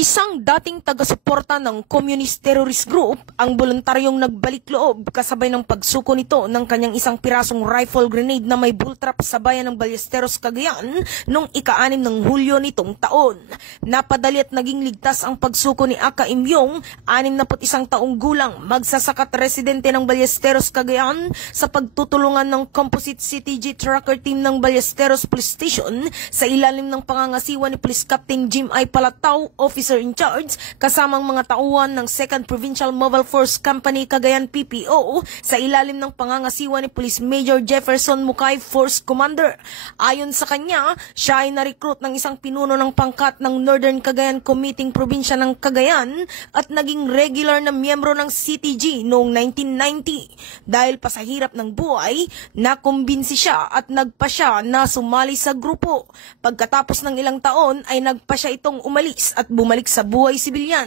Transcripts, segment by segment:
Isang dating taga-suporta ng Communist Terrorist Group ang voluntaryong nagbalik loob kasabay ng pagsuko nito ng kanyang isang pirasong rifle grenade na may bull trap sa bayan ng Ballesteros, Cagayan noong ika-6 ng Hulyo nitong taon. Napadali at naging ligtas ang pagsuko ni Aka Imyong, 61 taong gulang, magsasakat residente ng Ballesteros, Cagayan, sa pagtutulungan ng Composite CTG Tracker Team ng Ballesteros Police Station sa ilalim ng pangangasiwa ni Police Captain Jim I. Palatao, Officer in charge, kasamang mga tauhan ng 2nd Provincial Mobile Force Company Cagayan PPO sa ilalim ng pangangasiwa ni Police Major Jefferson Mukay, Force Commander. Ayon sa kanya, siya ay na-recruit ng isang pinuno ng pangkat ng Northern Cagayan Committing Probinsya ng Cagayan at naging regular na miyembro ng CTG noong 1990. Dahil pa sa hirap ng buhay, nakumbinsi siya at nagpa siya na sumali sa grupo. Pagkatapos ng ilang taon ay nagpa siya itong umalis at bumalik sa buhay sibilyan.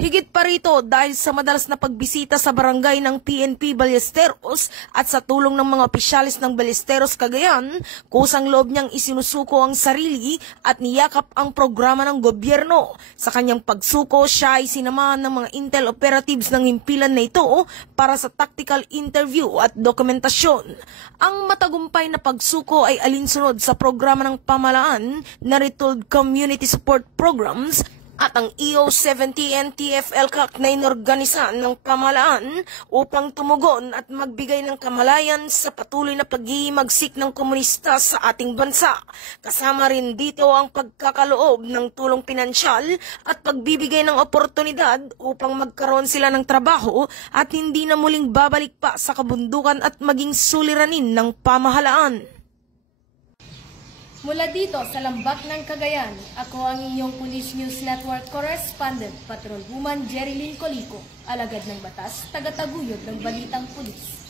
Higit pa rito dahil sa madalas na pagbisita sa barangay ng PNP Ballesteros at sa tulong ng mga opisyalis ng Ballesteros, Cagayan, kusang loob niyang isinusuko ang sarili at niyakap ang programa ng gobyerno. Sa kanyang pagsuko, siya ay sinamahan ng mga intel operatives ng himpilan na ito para sa tactical interview at dokumentasyon. Ang matagumpay na pagsuko ay alinsunod sa programa ng pamahalaan na Retold Community Support Programs at ang EO70 NTF-ELCAC na inorganisa ng pamahalaan upang tumugon at magbigay ng kamalayan sa patuloy na paghihimagsik ng komunista sa ating bansa. Kasama rin dito ang pagkakaloob ng tulong pinansyal at pagbibigay ng oportunidad upang magkaroon sila ng trabaho at hindi na muling babalik pa sa kabundukan at maging suliranin ng pamahalaan. Mula dito sa Lambak ng Cagayan, ako ang inyong Police News Network Correspondent, Patrolwoman Jerilyn Colico, alagad ng batas, taga-taguyod ng Balitang Pulis.